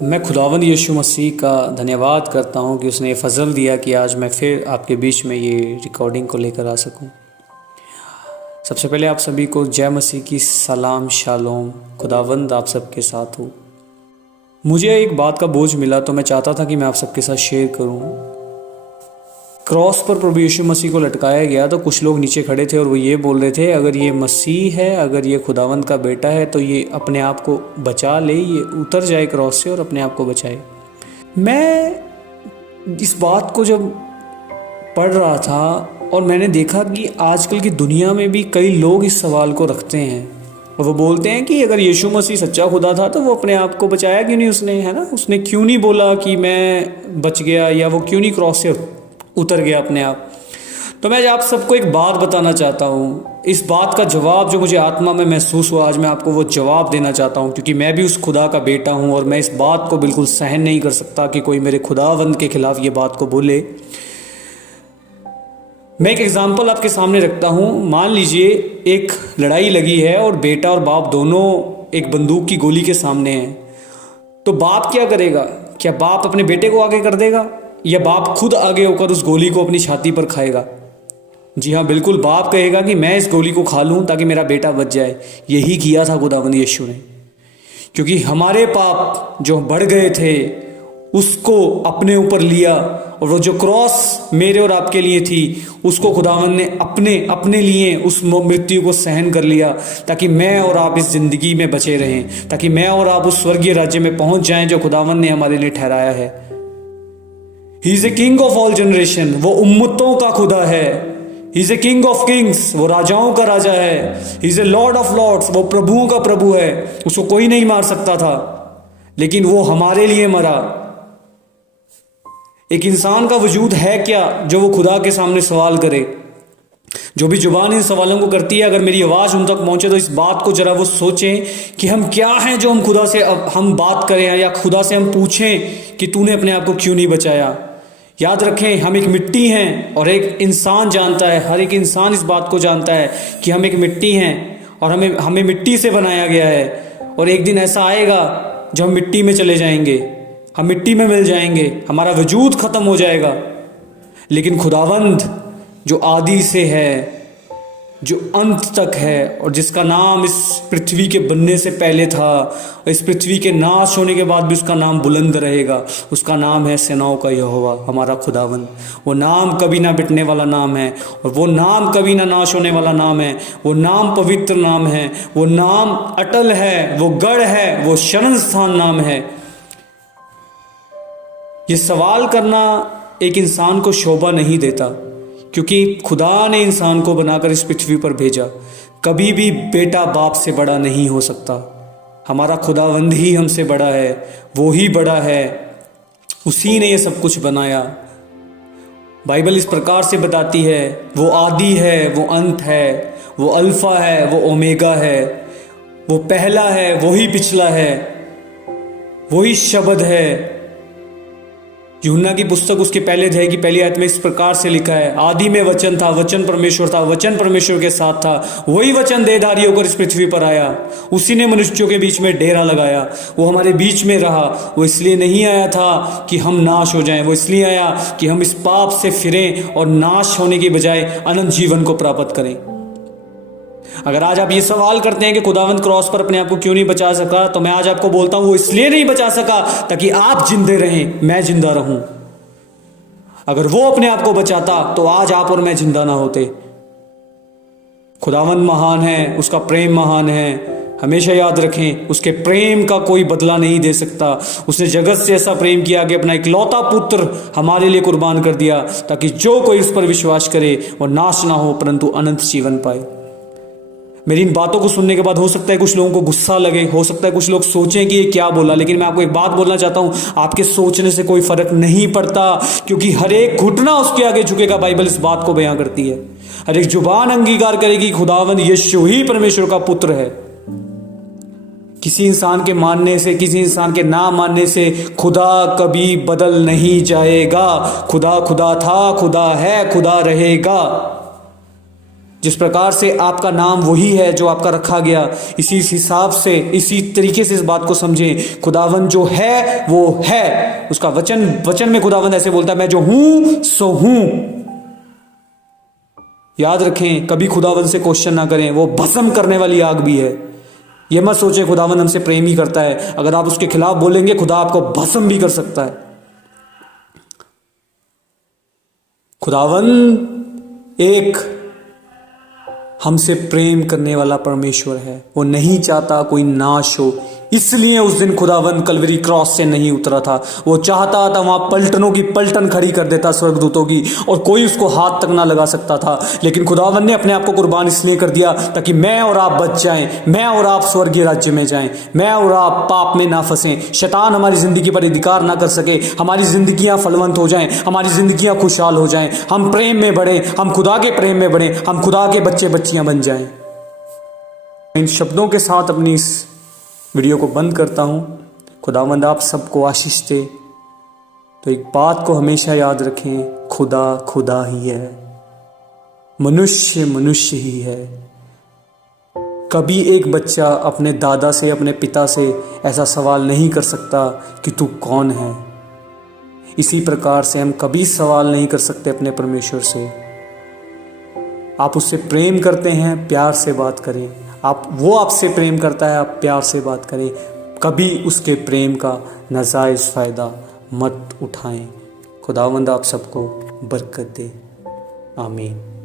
मैं खुदावंद यीशु मसीह का धन्यवाद करता हूँ कि उसने ये फ़ज़ल दिया कि आज मैं फिर आपके बीच में ये रिकॉर्डिंग को लेकर आ सकूँ। सबसे पहले आप सभी को जय मसीह की सलाम शालोम। खुदावंद आप सबके साथ हो। मुझे एक बात का बोझ मिला तो मैं चाहता था कि मैं आप सबके साथ शेयर करूँ। क्रॉस पर प्रभु यीशु मसीह को लटकाया गया तो कुछ लोग नीचे खड़े थे और वो ये बोल रहे थे, अगर ये मसीह है, अगर ये खुदावंद का बेटा है तो ये अपने आप को बचा ले, ये उतर जाए क्रॉस से और अपने आप को बचाए। मैं इस बात को जब पढ़ रहा था और मैंने देखा कि आजकल की दुनिया में भी कई लोग इस सवाल को रखते हैं और वो बोलते हैं कि अगर यीशु मसीह सच्चा खुदा था तो वो अपने आप को बचाया क्यों नहीं उसने, है ना? उसने क्यों नहीं बोला कि मैं बच गया, या वो क्यों नहीं क्रॉस से उतर गया अपने आप। तो मैं आप सबको एक बात बताना चाहता हूँ। इस बात का जवाब जो मुझे आत्मा में महसूस हुआ, आज मैं आपको वो जवाब देना चाहता हूँ, क्योंकि मैं भी उस खुदा का बेटा हूँ और मैं इस बात को बिल्कुल सहन नहीं कर सकता कि कोई मेरे खुदावंद के खिलाफ ये बात को बोले। मैं एक एग्जाम्पल आपके सामने रखता हूँ। मान लीजिए एक लड़ाई लगी है और बेटा और बाप दोनों एक बंदूक की गोली के सामने हैं, तो बाप क्या करेगा? क्या बाप अपने बेटे को आगे कर देगा या बाप खुद आगे होकर उस गोली को अपनी छाती पर खाएगा? जी हाँ, बिल्कुल, बाप कहेगा कि मैं इस गोली को खा लूँ ताकि मेरा बेटा बच जाए। यही किया था खुदावंद यीशु ने, क्योंकि हमारे पाप जो बढ़ गए थे उसको अपने ऊपर लिया और वो जो क्रॉस मेरे और आपके लिए थी उसको खुदावंद ने अपने लिए उस मृत्यु को सहन कर लिया, ताकि मैं और आप इस ज़िंदगी में बचे रहें, ताकि मैं और आप उस स्वर्गीय राज्य में पहुंच जाएं जो खुदावंद ने हमारे लिए ठहराया है। He is a king of all generation, वो उम्मतों का खुदा है। He is a king of kings, वो राजाओं का राजा है। He is a lord of lords, वो प्रभुओं का प्रभु है। उसको कोई नहीं मार सकता था, लेकिन वो हमारे लिए मरा। एक इंसान का वजूद है क्या जो वो खुदा के सामने सवाल करे? जो भी जुबान इन सवालों को करती है, अगर मेरी आवाज़ उन तक पहुंचे तो इस बात को जरा वो सोचें कि हम क्या हैं जो हम खुदा से हम बात करें या खुदा से हम पूछें कि तूने अपने आप को क्यों नहीं बचाया। याद रखें, हम एक मिट्टी हैं और एक इंसान जानता है, हर एक इंसान इस बात को जानता है कि हम एक मिट्टी हैं और हमें मिट्टी से बनाया गया है। और एक दिन ऐसा आएगा जब हम मिट्टी में चले जाएंगे, हम मिट्टी में मिल जाएंगे, हमारा वजूद ख़त्म हो जाएगा। लेकिन खुदावंद जो आदि से है, जो अंत तक है और जिसका नाम इस पृथ्वी के बनने से पहले था, इस पृथ्वी के नाश होने के बाद भी उसका नाम बुलंद रहेगा, उसका नाम है सेनाओं का यहोवा, हमारा खुदावंद। वो नाम कभी ना मिटने वाला नाम है और वो नाम कभी ना नाश होने वाला नाम है। वो नाम पवित्र नाम है, वो नाम अटल है, वो गढ़ है, वो शरण स्थान नाम है। ये सवाल करना एक इंसान को शोभा नहीं देता, क्योंकि खुदा ने इंसान को बनाकर इस पृथ्वी पर भेजा। कभी भी बेटा बाप से बड़ा नहीं हो सकता। हमारा खुदावंद ही हमसे बड़ा है, वो ही बड़ा है, उसी ने ये सब कुछ बनाया। बाइबल इस प्रकार से बताती है, वो आदि है, वो अंत है, वो अल्फा है, वो ओमेगा है, वो पहला है, वही पिछला है, वही शब्द है। यूहन्ना की पुस्तक उसके पहले अध्याय की पहली आयत में इस प्रकार से लिखा है, आदि में वचन था, वचन परमेश्वर था, वचन परमेश्वर के साथ था, वही वचन देहधारी होकर इस पृथ्वी पर आया, उसी ने मनुष्यों के बीच में डेरा लगाया, वो हमारे बीच में रहा। वो इसलिए नहीं आया था कि हम नाश हो जाएं, वो इसलिए आया कि हम इस पाप से फिरें और नाश होने की बजाय अनंत जीवन को प्राप्त करें। अगर आज आप ये सवाल करते हैं कि खुदावंद क्रॉस पर अपने आप को क्यों नहीं बचा सका, तो मैं आज आपको बोलता हूं वो इसलिए नहीं बचा सका ताकि आप जिंदे रहें, मैं जिंदा रहूं। अगर वो अपने आप को बचाता तो आज आप और मैं जिंदा ना होते। खुदावंद महान है, उसका प्रेम महान है। हमेशा याद रखें, उसके प्रेम का कोई बदला नहीं दे सकता। उसने जगत से ऐसा प्रेम किया कि अपना इकलौता पुत्र हमारे लिए कुर्बान कर दिया, ताकि जो कोई उस पर विश्वास करे वो नाश ना हो परंतु अनंत जीवन पाए। मेरी इन बातों को सुनने के बाद हो सकता है कुछ लोगों को गुस्सा लगे, हो सकता है कुछ लोग सोचें कि ये क्या बोला, लेकिन मैं आपको एक बात बोलना चाहता हूं, आपके सोचने से कोई फर्क नहीं पड़ता, क्योंकि हर एक घुटना उसके आगे झुकेगा। बाइबल इस बात को बयां करती है। हर एक जुबान अंगीकार करेगी खुदावंद यीशु ही परमेश्वर का पुत्र है। किसी इंसान के मानने से, किसी इंसान के ना मानने से खुदा कभी बदल नहीं जाएगा। खुदा खुदा था, खुदा है, खुदा रहेगा। जिस प्रकार से आपका नाम वही है जो आपका रखा गया, इसी हिसाब से, इसी तरीके से इस बात को समझें। खुदावंद जो है वो है, उसका वचन में खुदावंद ऐसे बोलता है, मैं जो हूं सो हूं। याद रखें, कभी खुदावंद से क्वेश्चन ना करें, वो भस्म करने वाली आग भी है। ये मत सोचे खुदावंद हमसे प्रेम ही करता है, अगर आप उसके खिलाफ बोलेंगे खुदा आपको भस्म भी कर सकता है। खुदावंद एक हमसे प्रेम करने वाला परमेश्वर है, वो नहीं चाहता कोई नाश हो, इसलिए उस दिन खुदावंद कलवरी क्रॉस से नहीं उतरा था। वो चाहता था वहां पलटनों की पलटन खड़ी कर देता स्वर्गदूतों की, और कोई उसको हाथ तक ना लगा सकता था। लेकिन खुदावंद ने अपने आप को कुर्बान इसलिए कर दिया ताकि मैं और आप बच जाएं, मैं और आप स्वर्गीय राज्य में जाएं, मैं और आप पाप में ना फंसें, शैतान हमारी जिंदगी पर अधिकार ना कर सके, हमारी जिंदगियां फलवंत हो जाएं, हमारी जिंदगियां खुशहाल हो जाएं, हम प्रेम में बढ़े, हम खुदा के प्रेम में बढ़े, हम खुदा के बच्चे बच्चियां बन जाएं। इन शब्दों के साथ अपनी इस वीडियो को बंद करता हूं। खुदावंद आप सबको आशीष दे। तो एक बात को हमेशा याद रखें, खुदा खुदा ही है, मनुष्य मनुष्य ही है। कभी एक बच्चा अपने दादा से, अपने पिता से ऐसा सवाल नहीं कर सकता कि तू कौन है। इसी प्रकार से हम कभी सवाल नहीं कर सकते अपने परमेश्वर से। आप उससे प्रेम करते हैं, प्यार से बात करें। वो आपसे प्रेम करता है, आप प्यार से बात करें। कभी उसके प्रेम का नाजायज फायदा मत उठाएं। खुदावंद आप सबको बरकत दे। आमीन।